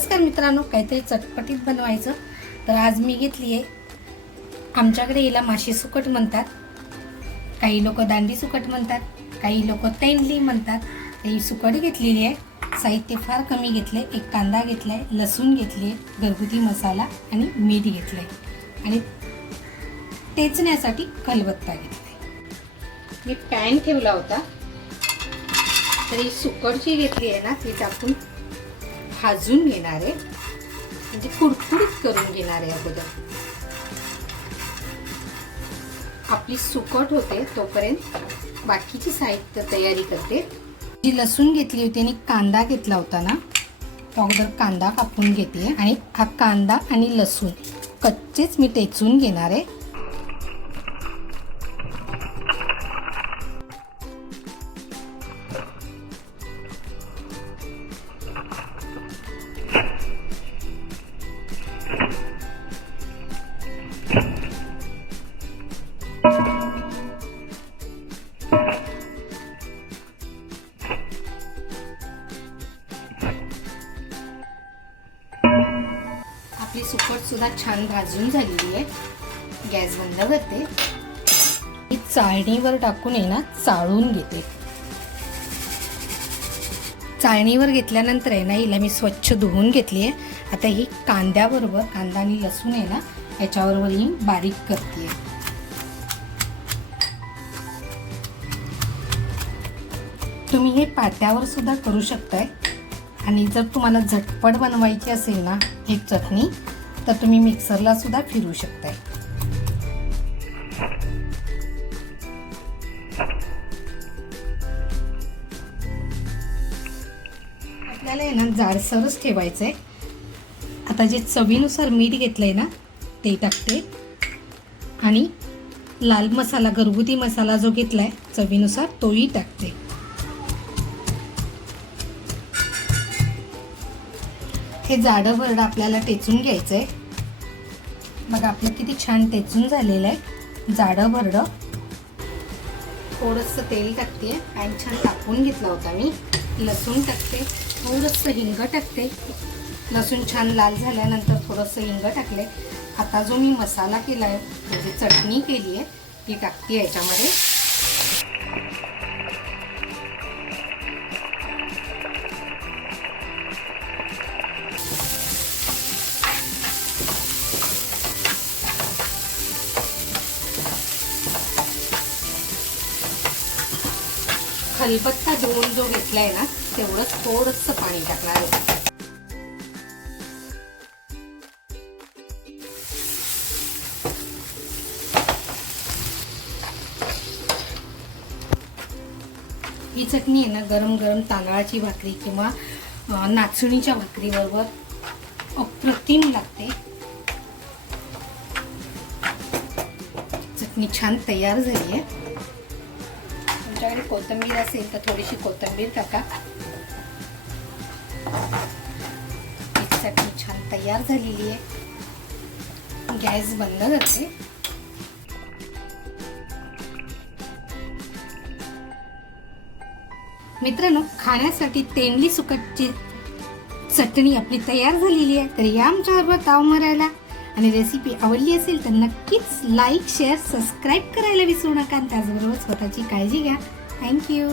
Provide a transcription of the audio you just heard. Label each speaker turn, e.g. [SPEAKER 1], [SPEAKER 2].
[SPEAKER 1] नमस्कार मित्रांनो काहीतरी चटपटीत बनवायचं. तर आज मी घेतली आहे आमच्याकडे याला माशी सुकट म्हणतात. काही लोक दांडी सुकट म्हणतात काही लोक तेंडली म्हणतात. ही सुकट घेतलेली आहे. साहित्य फार कमी घेतले एक कांदा घेतला आहे लसूण घेतली आहे घरगुती मसाला आणि मीठ घेतलं आहे आणि टेचण्यासाठी कलबत्ता घेतला आहे मी पॅन ठेवला होता. तर ही सुकट जी घेतली आहे ना ती टाकून भाजून घेणार आहे. म्हणजे कुडकुडीत करून घेणार आहे अगोदर. आपली सुकट होते तोपर्यंत बाकीची साहित्य तयारी करते. जी लसूण घेतली होती आणि कांदा घेतला होता ना तो अगोदर कांदा कापून घेते आणि हा कांदा आणि लसूण कच्चेच मी टेचून घेणार आहे. आपली सुकट सुद्धा छान भाजून झालेली आहे. गॅस बंद करते. ही चाळणीवर टाकून आहे ना चाळून घेते. चाळणीवर घेतल्यानंतर आहे ना हिला मी स्वच्छ धुवून घेतली आहे. आता ही कांद्याबरोबर कांदा आणि लसूण आहे ना याच्याबरोबर ही बारीक करते. तुम्ही हे पात्यावर सुद्धा करू शकताय. आणि जर तुम्हाला झटपट बनवायची असेल ना ही चटणी तर तुम्ही मिक्सरला सुद्धा फिरू शकताय. आपल्याला आहे ना जाडसरच ठेवायचं आहे आता जे चवीनुसार मीठ घेतलंय ना ते टाकते. आणि लाल मसाला घरगुती मसाला जो घेतला आहे चवीनुसार तोही टाकते. हे जाडं भरडं आपल्याला टेचून घ्यायचं आहे बघा आपलं किती छान टेचून झालेलं आहे. जाडं भरडं थोडंसं तेल टाकते पॅन छान टाकून घेतला होता मी. लसूण टाकते. थोडंसं हिंग टाकते. लसूण छान लाल झाल्यानंतर थोडंसं हिंग टाकले आता जो मी मसाला केला आहे म्हणजे चटणी केली आहे ती टाकते याच्यामध्ये. खलबत्ता धुवून जो घेतलाय ना तेवढंच थोडंसं पाणी टाकणार आहे. ही चटणी आहे ना गरम गरम तांदळाची भाकरी किंवा नाचणीच्या भाकरीबरोबर अप्रतिम लागते. चटणी छान तयार झाली आहे. तुमच्याकडे कोथिंबीर असेल तर थोडीशी कोथिंबीर टाका. चटणी छान तयार झालेली आहे. गॅस बंद करते. मित्रांनो खाण्यासाठी तेंडली सुकटची चटणी आपली तयार झालेली आहे. तर या आमच्याबरोबर ताव मारायला आणि रेसिपी आवडली असेल तर नक्कीच लाईक शेअर सबस्क्राईब करायला विसरू नका आणि त्याचबरोबर स्वतःची काळजी घ्या. थँक्यू